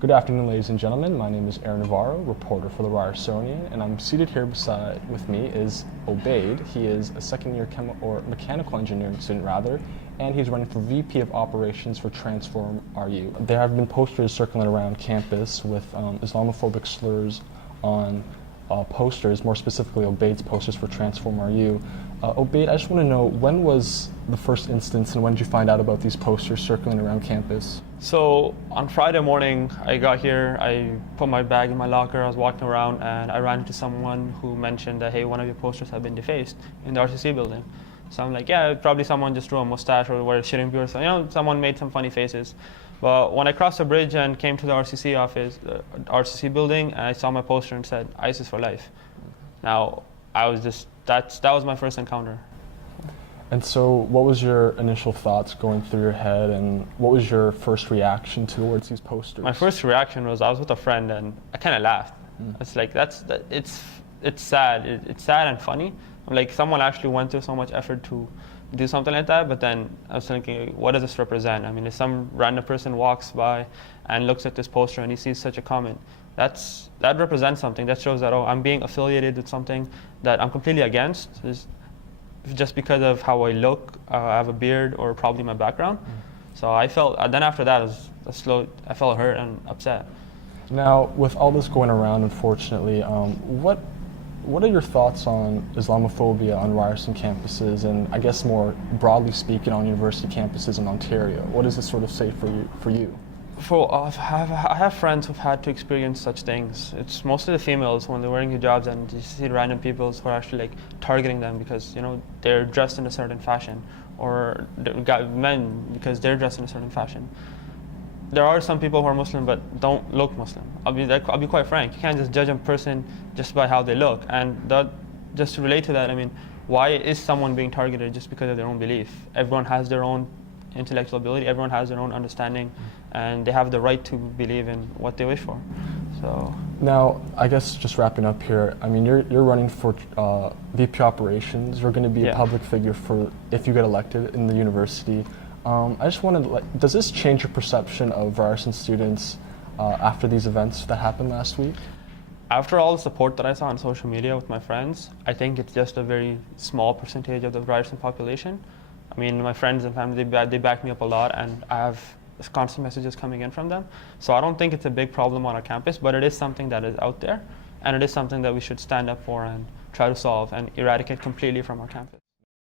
Good afternoon, ladies and gentlemen. My name is Navarro, reporter for the Ryersonian, and I'm seated here with me is Obaid. He is a second-year mechanical engineering student, and he's running for VP of Operations for Transform RU. There have been posters circling around campus with Islamophobic slurs on posters, more specifically Obaid's posters for Transform RU. Obaid, I just want to know, when was the first instance and when did you find out about these posters circling around campus? So on Friday morning, I got here, I put my bag in my locker, I was walking around and I ran into someone who mentioned that, hey, one of your posters have been defaced in the RCC building. So I'm like, yeah, probably someone just drew a mustache or where it shouldn't be, or something. Someone made some funny faces. But when I crossed the bridge and came to the RCC office, the RCC building, and I saw my poster and said, ISIS for life. Now, I was just, that was my first encounter. And so what was your initial thoughts going through your head, and what was your first reaction towards these posters? My first reaction was I was with a friend and I kind of laughed. It's like, it's sad. It's sad and funny. Like, someone actually went through so much effort to do something like that, but then I was thinking, what does this represent? I mean, if some random person walks by and looks at this poster and he sees such a comment, that represents something. That shows that, oh, I'm being affiliated with something that I'm completely against, just because of how I look. I have a beard, or probably my background. So I felt, then after that, I felt hurt and upset. Now, with all this going around, unfortunately, what are your thoughts on Islamophobia on Ryerson campuses, and I guess more broadly speaking on university campuses in Ontario? What does this sort of say for you? I have friends who've had to experience such things. It's mostly the females when they're wearing hijabs and you see random people who are actually like targeting them because they're dressed in a certain fashion, or men because they're dressed in a certain fashion. There are some people who are Muslim but don't look Muslim. I'll be quite frank. You can't just judge a person just by how they look. And just to relate to that, I mean, why is someone being targeted just because of their own belief? Everyone has their own intellectual ability. Everyone has their own understanding, and they have the right to believe in what they wish for. So now, I guess just wrapping up here. I mean, you're running for VP Operations. You're going to be a public figure if you get elected in the university. I just wanted does this change your perception of Ryerson students after these events that happened last week? After all the support that I saw on social media with my friends, I think it's just a very small percentage of the Ryerson population. I mean, my friends and family, they back me up a lot, and I have constant messages coming in from them. So I don't think it's a big problem on our campus, but it is something that is out there, and it is something that we should stand up for and try to solve and eradicate completely from our campus.